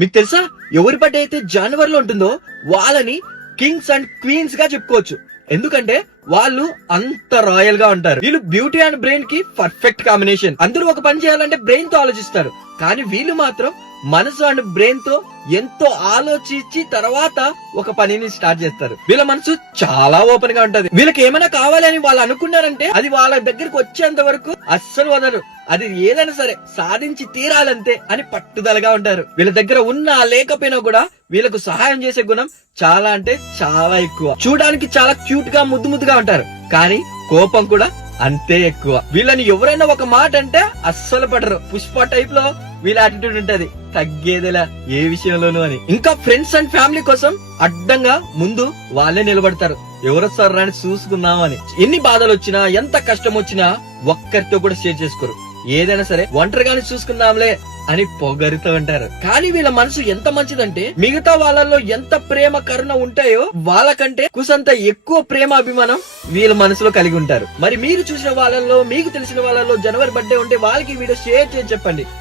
మీకు తెలుసా, ఎవరి బర్త్డే అయితే జనవరిలో ఉంటుందో వాళ్ళని కింగ్స్ అండ్ క్వీన్స్ గా చెప్పుకోవచ్చు. ఎందుకంటే వాళ్ళు అంత రాయల్ గా ఉంటారు. వీళ్ళు బ్యూటీ అండ్ బ్రెయిన్ కి పర్ఫెక్ట్ కాంబినేషన్. అందరూ ఒక పని చేయాలంటే బ్రెయిన్ తో ఆలోచిస్తారు, కానీ వీళ్ళు మాత్రం మనసు అండ్ బ్రెయిన్ తో ఎంతో ఆలోచించి తర్వాత ఒక పనిని స్టార్ట్ చేస్తారు. వీళ్ళ మనసు చాలా ఓపెన్ గా ఉంటది. వీళ్ళకి ఏమైనా కావాలని వాళ్ళు అనుకున్నారంటే అది వాళ్ళ దగ్గరకు వచ్చేంత వరకు అస్సలు వదలరు. అది ఏదైనా సరే సాధించి తీరాలంతే అని పట్టుదలగా ఉంటారు. వీళ్ళ దగ్గర ఉన్నా లేకపోయినా కూడా వీళ్ళకు సహాయం చేసే గుణం చాలా అంటే చాలా ఎక్కువ. చూడడానికి చాలా క్యూట్ గా ముద్దు ముద్దుగా ఉంటారు, కానీ కోపం కూడా అంతే ఎక్కువ. వీళ్ళని ఎవరైనా ఒక మాట అంటే అస్సలు పడరు. పుష్ప టైప్ లో వీళ్ళ యాటిట్యూడ్ ఉంటది, తగ్గేదేలా ఏ విషయంలోనూ అని. ఇంకా ఫ్రెండ్స్ అండ్ ఫ్యామిలీ కోసం అడ్డంగా ముందు వాళ్ళే నిలబడతారు. ఎవరొస్తారా అని చూసుకుందాం అని. ఎన్ని బాధలు వచ్చినా ఎంత కష్టం వచ్చినా ఒక్కరితో కూడా షేర్ చేసుకోరు. ఏదైనా సరే ఒంటరిగానే చూసుకుందాంలే అని పొగరుతూ ఉంటారు. కానీ వీళ్ళ మనసు ఎంత మంచిదంటే మిగతా వాళ్ళల్లో ఎంత ప్రేమ కరుణ ఉంటాయో వాళ్ళకంటే కుసంత ఎక్కువ ప్రేమ అభిమానం వీళ్ళ మనసులో కలిగి ఉంటారు. మరి మీరు చూసిన వాళ్ళల్లో మీకు తెలిసిన వాళ్ళల్లో జనవరి బర్త్డే ఉంటే వాళ్ళకి వీడియో షేర్ చేసి చెప్పండి.